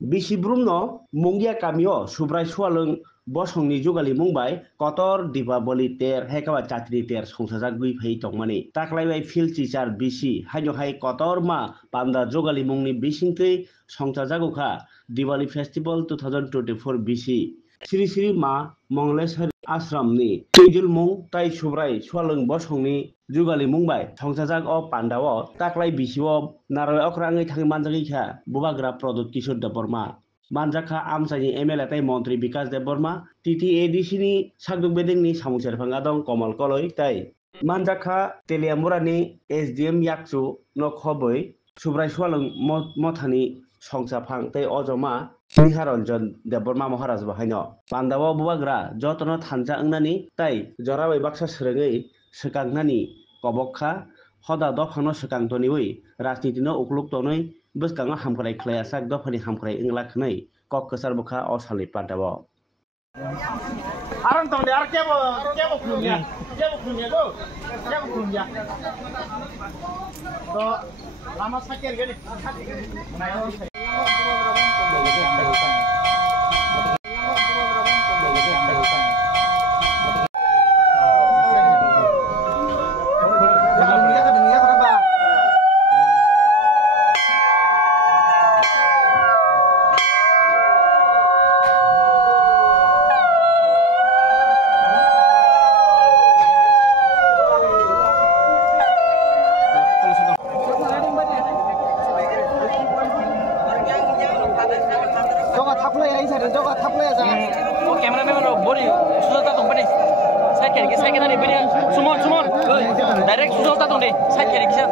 Bisibrumno mungia kamio subrai sualung bosongni jugali mungbai kotor dipaboli ter hekawa chatri ter songsajak gui phei tongmani taklaibai fil chichar bisi haino hai kotor ma panda jugali mungni bisingtei songsajagukha Diwali Festival 2024 bisi Sri Sri Ma Mongleshwari Ashramni Tujul mung tai subrai sualung bosongni jugali mungbai songsajak o pandao taklai bisio naroi okrangai thangi manjagi kha bubagra Pradut Kishore Deborma Manjaka Amsani MLA tai Montri Bikas Deborma TTADC ni Sagduk Beding ni Samungser Phangadong Komal Koloi tai Manjaka Teliamurani SDM Yakchu no khoboi subrai sualung mothani songsa phang tai ojoma Niharanjan Deborma Maharaj bahaino pandawa bubagra jotono thanja angnani tai jorabai baksa srengei sekangnani kobokha hoda dophano sekangtoniwi rajnitino ukluk tonoi bwskango hamkrai khlaiasak dophani hamkrai wngla khnai kok kwsar bukha o sali pandawo Arang tong de ar kebo khumya go kebo khumya to lama sakir gani Direct susulta dong deh, saya kira kisah.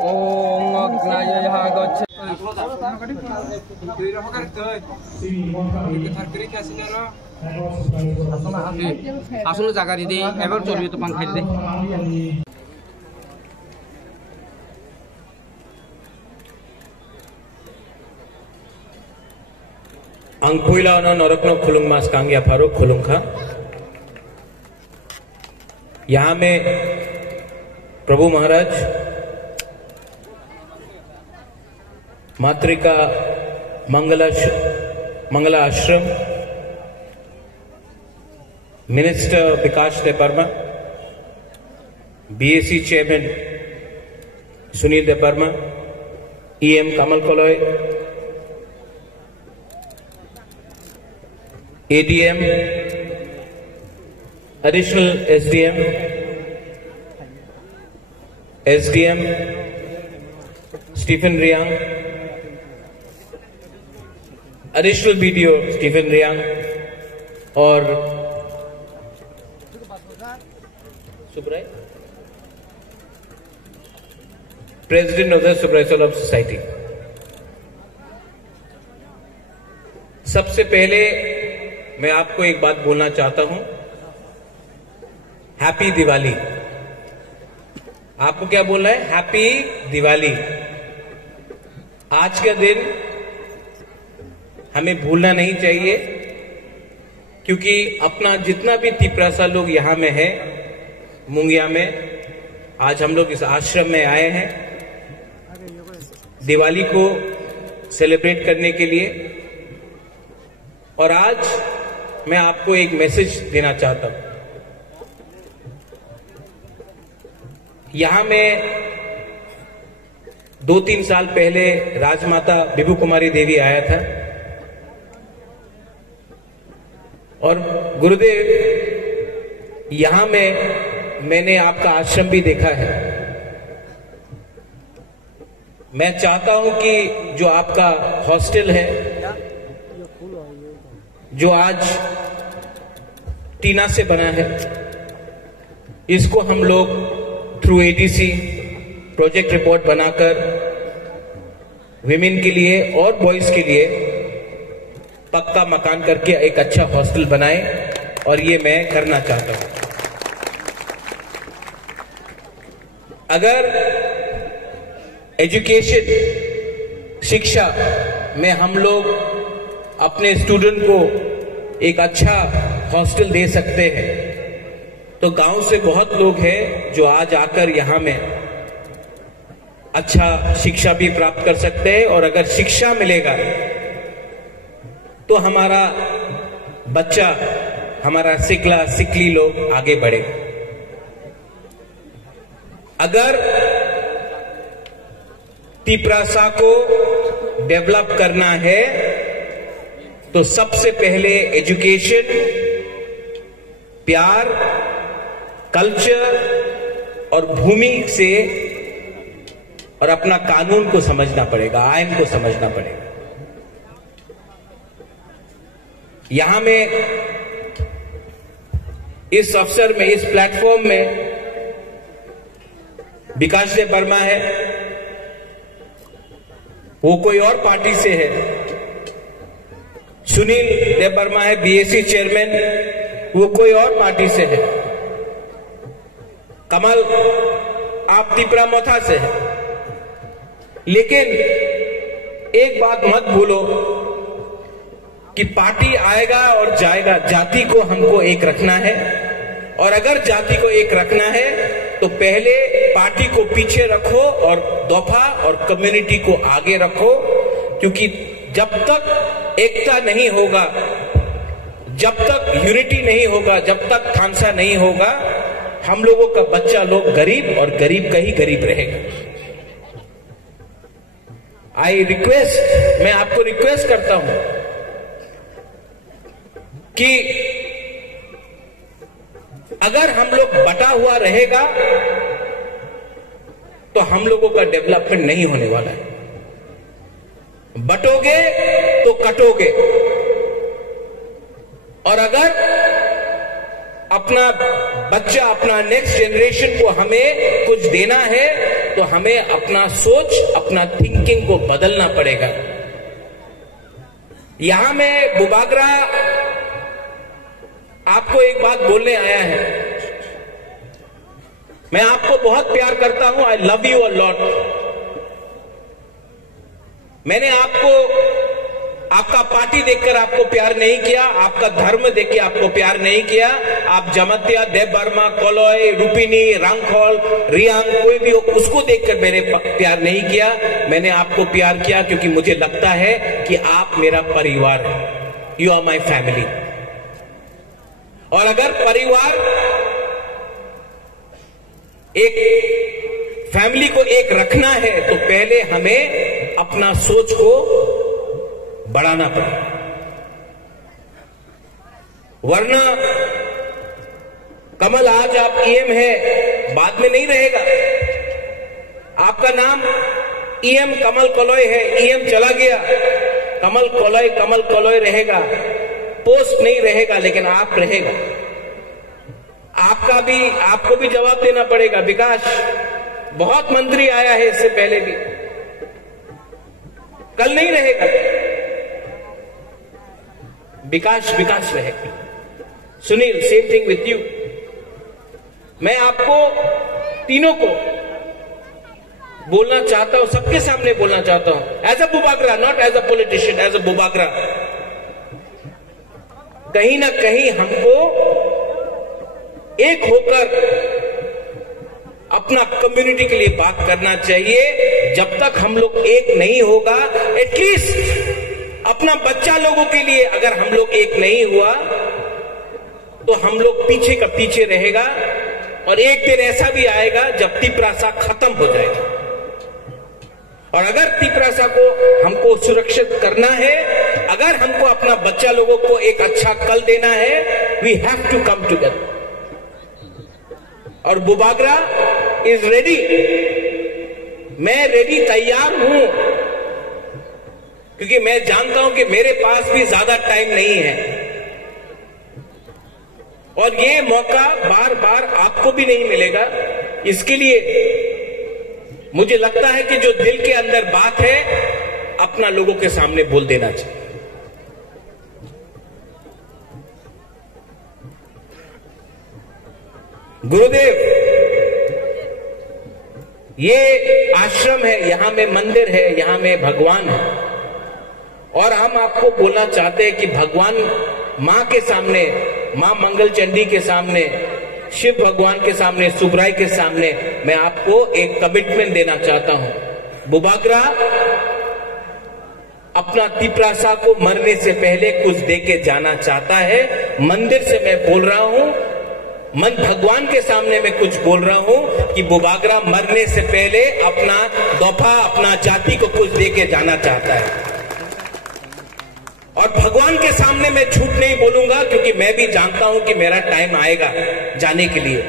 Oh, ngok naya ya gocce. Asal jaga di ever curi itu pangkai deh. Angkuila no नरकनो खुलुंग मास कांग्या फारो खुलुंग खा यहाँ में Prabhu Maharaj Matrika Mangala ashram minister Vikas Debbarma BAC chairman Sunil Debbarma EM Kamal Koloi ADM, additional SDM, SDM, Stephen Riang, additional BDO Stephen Riang और Subrai, President of the Subrai Club Society. सबसे पहले मैं आपको एक बात बोलना चाहता हूं, हैप्पी दिवाली। आपको क्या बोलना है? हैप्पी दिवाली। आज का दिन हमें भूलना नहीं चाहिए, क्योंकि अपना जितना भी तिपरासा लोग यहां में है मुंगिया में, आज हम लोग इस आश्रम में आए हैं दिवाली को सेलिब्रेट करने के लिए। और आज मैं आपको एक मैसेज देना चाहता हूं। यहां में 2-3 साल पहले राजमाता बिभू कुमारी देवी आया था और गुरुदेव यहां में मैंने आपका आश्रम भी देखा है। मैं चाहता हूं कि जो आपका हॉस्टल है, जो आज टीना से बना है, इसको हम लोग थ्रू ADC प्रोजेक्ट रिपोर्ट बनाकर विमेन के लिए और बॉयज के लिए पक्का मकान करके एक अच्छा हॉस्टल बनाए, और ये मैं करना चाहता हूं। अगर एजुकेशन शिक्षा में हम लोग अपने स्टूडेंट को एक अच्छा हॉस्टल दे सकते हैं। तो गांव से बहुत लोग हैं जो आज आकर यहां में अच्छा शिक्षा भी प्राप्त कर सकते हैं, और अगर शिक्षा मिलेगा तो हमारा बच्चा, हमारा सिकला सिकली लोग आगे बढ़ेगा। अगर तिपरासा को डेवलप करना है तो सबसे पहले एजुकेशन, प्यार, कल्चर और भूमि से और अपना कानून को समझना पड़ेगा, आइन को समझना पड़ेगा। यहां में इस अवसर में, इस प्लेटफॉर्म में विकास देव वर्मा है, वो कोई और पार्टी से है। सुनील देव वर्मा है, बीएससी चेयरमैन, वो कोई और पार्टी से है। कमल, आप तिपरा मोथा से है। लेकिन एक बात मत भूलो कि पार्टी आएगा और जाएगा, जाति को हमको एक रखना है। और अगर जाति को एक रखना है तो पहले पार्टी को पीछे रखो और दफा और कम्युनिटी को आगे रखो, क्योंकि जब तक एकता नहीं होगा, जब तक यूनिटी नहीं होगा, जब तक खालसा नहीं होगा, हम लोगों का बच्चा लोग गरीब और गरीब का ही गरीब रहेगा। मैं आपको रिक्वेस्ट करता हूं कि अगर हम लोग बटा हुआ रहेगा तो हम लोगों का डेवलपमेंट नहीं होने वाला है। बटोगे तो कटोगे। और अगर अपना बच्चा, अपना नेक्स्ट जनरेशन को हमें कुछ देना है तो हमें अपना सोच, अपना थिंकिंग को बदलना पड़ेगा। यहां में बुबागरा आपको एक बात बोलने आया है। मैं आपको बहुत प्यार करता हूं, I love you a lot. मैंने आपका पार्टी देखकर आपको प्यार नहीं किया, आपका धर्म देख के आपको प्यार नहीं किया। आप जमत्या, देव वर्मा, कोलोय, रूपिनी, रंगखोल, रियांग, कोई भी हो, उसको देखकर मैंने प्यार नहीं किया। मैंने आपको प्यार किया क्योंकि मुझे लगता है कि आप मेरा परिवार है। You are my family. और अगर परिवार एक फैमिली को एक रखना है तो पहले हमें अपना सोच को बढ़ाना पड़ेगा, वरना कमल आज आप ईएम है, बाद में नहीं रहेगा। आपका नाम ईएम कमल कोलोय है, ईएम चला गया, कमल कोलोय रहेगा, पोस्ट नहीं रहेगा, लेकिन आप रहेगा। आपको भी जवाब देना पड़ेगा। विकास, बहुत मंत्री आया है इससे पहले भी, कल नहीं रहेगा। विकास रहेगा। Sunil, same thing with you. मैं आपको तीनों को बोलना चाहता हूं, सबके सामने बोलना चाहता हूं, as a Bubagra, not as a politician, as a Bubagra. कहीं ना कहीं हमको एक होकर अपना कम्युनिटी के लिए बात करना चाहिए। जब तक हम लोग एक नहीं होगा, एटलीस्ट अपना बच्चा लोगों के लिए अगर हम लोग एक नहीं हुआ तो हम लोग पीछे का पीछे रहेगा। और एक दिन ऐसा भी आएगा जब तिपरासा खत्म हो जाएगा। और अगर तिपरासा को हमको सुरक्षित करना है, अगर हमको अपना बच्चा लोगों को एक अच्छा कल देना है, we have to come together. और बुबागरा इज रेडी। मैं रेडी, तैयार हूं, क्योंकि मैं जानता हूं कि मेरे पास भी ज्यादा टाइम नहीं है। और ये मौका बार बार आपको भी नहीं मिलेगा। इसके लिए मुझे लगता है कि जो दिल के अंदर बात है, अपना लोगों के सामने बोल देना चाहिए। गुरुदेव, ये आश्रम है, यहां में मंदिर है, यहां में भगवान है। और हम आपको बोलना चाहते हैं कि भगवान मां के सामने मां मंगल चंडी के सामने, शिव भगवान के सामने, सुब्राई के सामने मैं आपको एक कमिटमेंट देना चाहता हूं। बुबागरा अपना तिपरासा को मरने से पहले कुछ देके जाना चाहता है। मंदिर से मैं बोल रहा हूं, मन भगवान के सामने मैं कुछ बोल रहा हूं कि बुबागरा मरने से पहले अपना दफा, अपना जाति को कुछ देके जाना चाहता है। और भगवान के सामने मैं झूठ नहीं बोलूंगा, क्योंकि मैं भी जानता हूं कि मेरा टाइम आएगा जाने के लिए।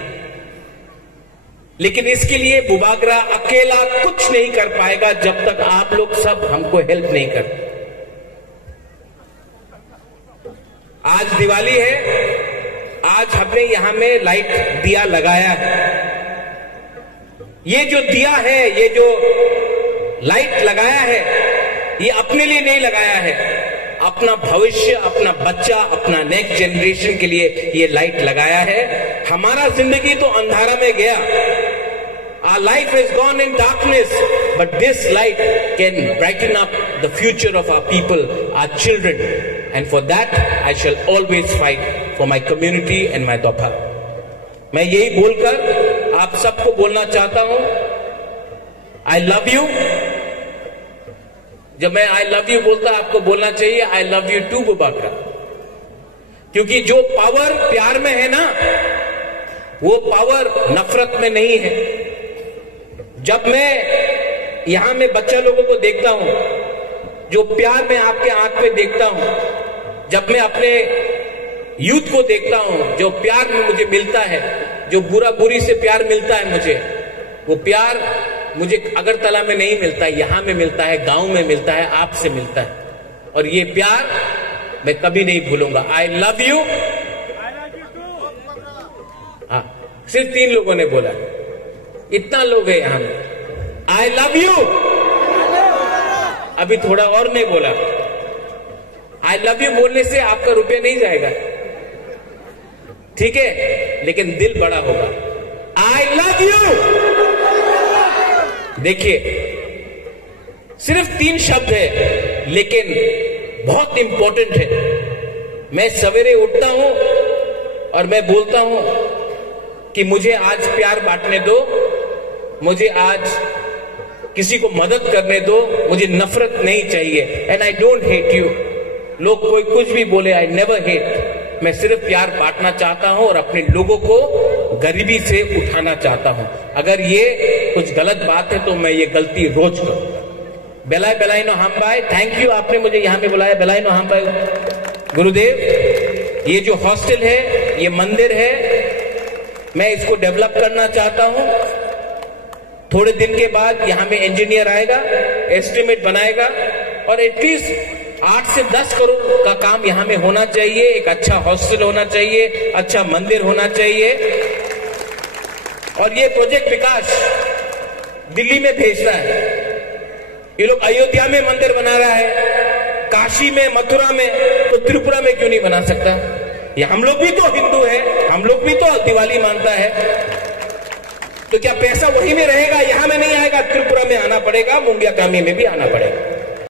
लेकिन इसके लिए बुबागरा अकेला कुछ नहीं कर पाएगा जब तक आप लोग सब हमको हेल्प नहीं करते। आज दिवाली है, आज हमने यहां में लाइट दिया लगाया है। ये जो दिया है, ये जो लाइट लगाया है, ये अपने लिए नहीं लगाया है, अपना भविष्य, अपना बच्चा, अपना नेक्स्ट जनरेशन के लिए ये लाइट लगाया है। हमारा जिंदगी तो अंधारा में गया, our life has gone in darkness, but this light can brighten up the future of our people, our children, and for that I shall always fight for my community and my Dopa. मैं यही बोलकर आप सबको बोलना चाहता हूं, I love you। जब मैं I love you बोलता, आपको बोलना चाहिए I love you too Bubagra, क्योंकि जो पावर प्यार में है ना, वो पावर नफरत में नहीं है। जब मैं यहां में बच्चा लोगों को देखता हूं, जो प्यार मैं आपके आंख में देखता हूं, जब मैं अपने यूथ को देखता हूं, जो प्यार में मुझे मिलता है, जो बुरा बुरी से प्यार मिलता है मुझे, वो प्यार मुझे अगरतला में नहीं मिलता, यहां में मिलता है, गांव में मिलता है, आपसे मिलता है। और ये प्यार मैं कभी नहीं भूलूंगा। I love you. हाँ, सिर्फ 3 लोगों ने बोला, इतना लोग है यहां में। I love you. अभी थोड़ा और नहीं बोला। आई लव यू बोलने से आपका रुपया नहीं जाएगा, ठीक है, लेकिन दिल बड़ा होगा। I love you. देखिए, सिर्फ 3 शब्द है, लेकिन बहुत इंपॉर्टेंट है। मैं सवेरे उठता हूं और मैं बोलता हूं कि मुझे आज प्यार बांटने दो, मुझे आज किसी को मदद करने दो, मुझे नफरत नहीं चाहिए। And I don't hate you. लोग कोई कुछ भी बोले, आई नेवर हेट। मैं सिर्फ प्यार बांटना चाहता हूं और अपने लोगों को गरीबी से उठाना चाहता हूं। अगर ये कुछ गलत बात है तो मैं ये गलती रोज करूंगा। बेलाय बेलाय नो हम भाई, थैंक यू, आपने मुझे यहां पे बुलाया। बेलाय नो हम भाई गुरुदेव, ये जो हॉस्टल है, ये मंदिर है, मैं इसको डेवलप करना चाहता हूं। थोड़े दिन के बाद यहां में इंजीनियर आएगा, एस्टिमेट बनाएगा, और एटलीस्ट 8 से 10 करोड़ का काम यहां में होना चाहिए। एक अच्छा हॉस्टल होना चाहिए, अच्छा मंदिर होना चाहिए। और ये प्रोजेक्ट विकास दिल्ली में भेज रहा है, ये लोग अयोध्या में मंदिर बना रहा है, काशी में, मथुरा में, तो त्रिपुरा में क्यों नहीं बना सकता? ये हम लोग भी तो हिंदू है, हम लोग भी तो दिवाली मानता है, तो क्या पैसा वहीं में रहेगा, यहां में नहीं आएगा? त्रिपुरा में आना पड़ेगा, मुंगिया कामी में भी आना पड़ेगा।